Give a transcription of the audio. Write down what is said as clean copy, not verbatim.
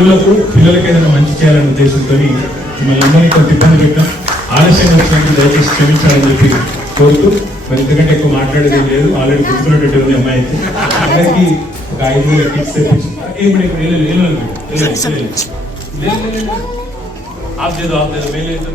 తల్లులకు పిల్లలకి ఏదైనా మంచి చేయాలనే ఉద్దేశంతో మిమ్మల్ని అందరినీ కొంత ఇబ్బంది పెట్టాం. ఆలస్యంగా వచ్చినట్టు దయచేసి క్షమించాలని చెప్పి కోరుతూ, మరి ఎందుకంటే ఎక్కువ మాట్లాడేది ఏం లేదు, ఆల్రెడీ గుర్తుకున్నట్టు ఉంది అమ్మాయి అయితే. అందరికీ ఒక 5,000 కిట్స్ తెప్పించి आप दे दो मेले तो